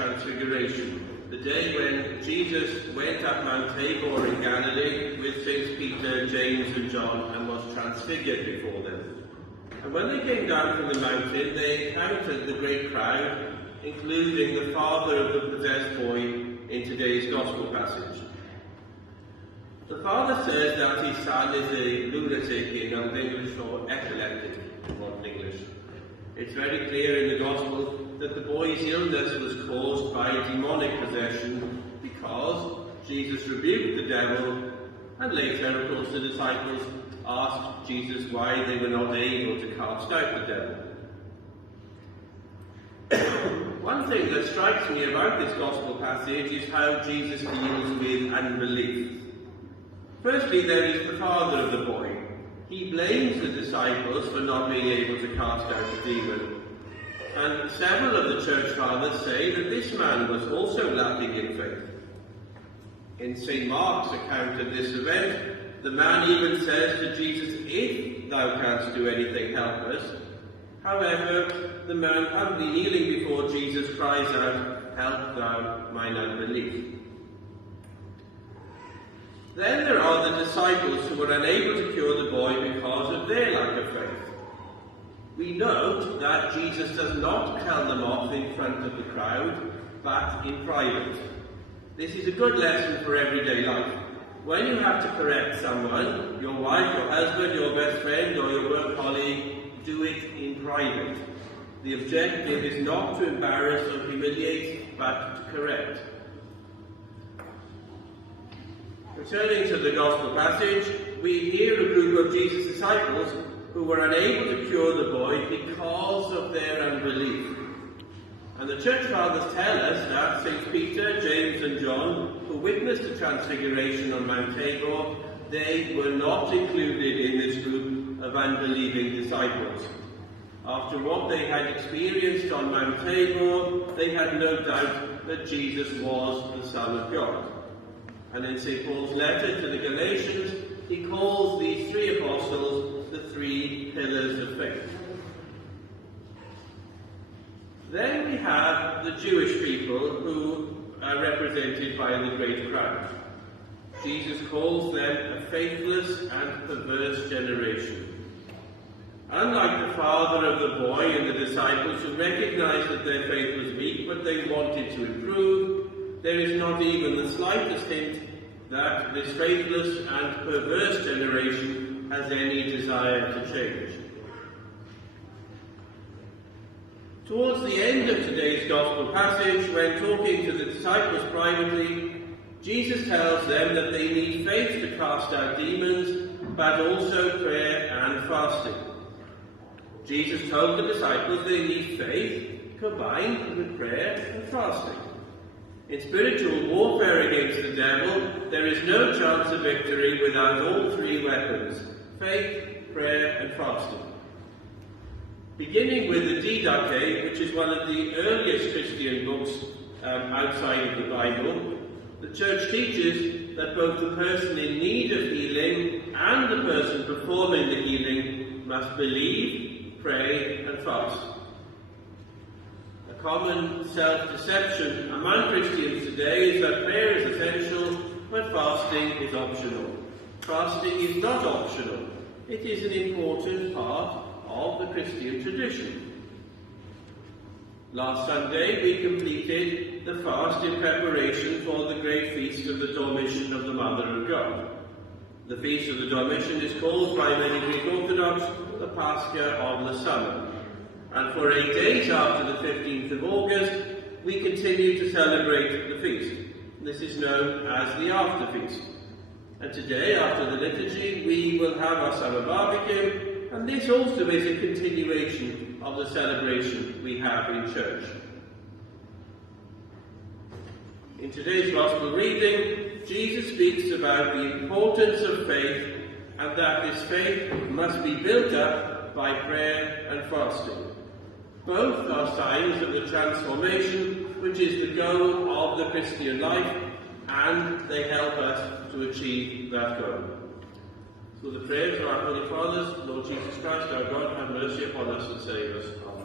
Transfiguration, the day when Jesus went up Mount Tabor in Galilee with Saints Peter, James and John and was transfigured before them. And when they came down from the mountain, they encountered the great crowd, including the father of the possessed boy in today's Gospel passage. The father says that his son is a lunatic in Old English or epileptic in modern English. It's very clear in the Gospel that the boy's illness was caused by demonic possession because Jesus rebuked the devil, and later, of course, the disciples asked Jesus why they were not able to cast out the devil. One thing that strikes me about this Gospel passage is how Jesus deals with unbelief. Firstly, there is the father of the boy. He blames the disciples for not being able to cast out the demon. And several of the church fathers say that this man was also lacking in faith. In St. Mark's account of this event, the man even says to Jesus, "If thou canst do anything, help us." However, the man humbly kneeling before Jesus cries out, "Help thou mine unbelief." Then there are the disciples who were unable to cure the boy because of their lack of faith. We note that Jesus does not tell them off in front of the crowd, but in private. This is a good lesson for everyday life. When you have to correct someone, your wife, your husband, your best friend, or your work colleague, do it in private. The objective is not to embarrass or humiliate, but to correct. Returning to the Gospel passage, we hear a group of Jesus' disciples who were unable to cure the boy because of their unbelief. And the church fathers tell us that St. Peter, James and John, who witnessed the Transfiguration on Mount Tabor, they were not included in this group of unbelieving disciples. After what they had experienced on Mount Tabor, they had no doubt that Jesus was the Son of God. And in St. Paul's letter to the Galatians, he calls these three apostles the three pillars of faith. Then we have the Jewish people who are represented by the great crowd. Jesus calls them a faithless and perverse generation. Unlike the father of the boy and the disciples who recognized that their faith was weak but they wanted to improve, there is not even the slightest hint that this faithless and perverse generation has any desire to change. Towards the end of today's Gospel passage, when talking to the disciples privately, Jesus tells them that they need faith to cast out demons, but also prayer and fasting. Jesus told the disciples they need faith combined with prayer and fasting. In spiritual warfare against the devil, there is no chance of victory without all three weapons: faith, prayer and fasting. Beginning with the Didache, which is one of the earliest Christian books outside of the Bible, the Church teaches that both the person in need of healing and the person performing the healing must believe, pray and fast. A common self-deception among Christians today is that prayer is essential, but fasting is optional. Fasting is not optional. It is an important part of the Christian tradition. Last Sunday we completed the fast in preparation for the great feast of the Dormition of the Mother of God. The feast of the Dormition is called by many Greek Orthodox the Pascha of the Summer. And for 8 days after the 15th of August, we continue to celebrate the feast. This is known as the after feast. And today, after the liturgy, we will have our summer barbecue, and this also is a continuation of the celebration we have in church. In today's Gospel reading, Jesus speaks about the importance of faith and that this faith must be built up by prayer and fasting. Both are signs of the transformation which is the goal of the Christian life, and they help us to achieve that goal. Through the prayers of our Holy Fathers, Lord Jesus Christ, our God, have mercy upon us and save us. Amen.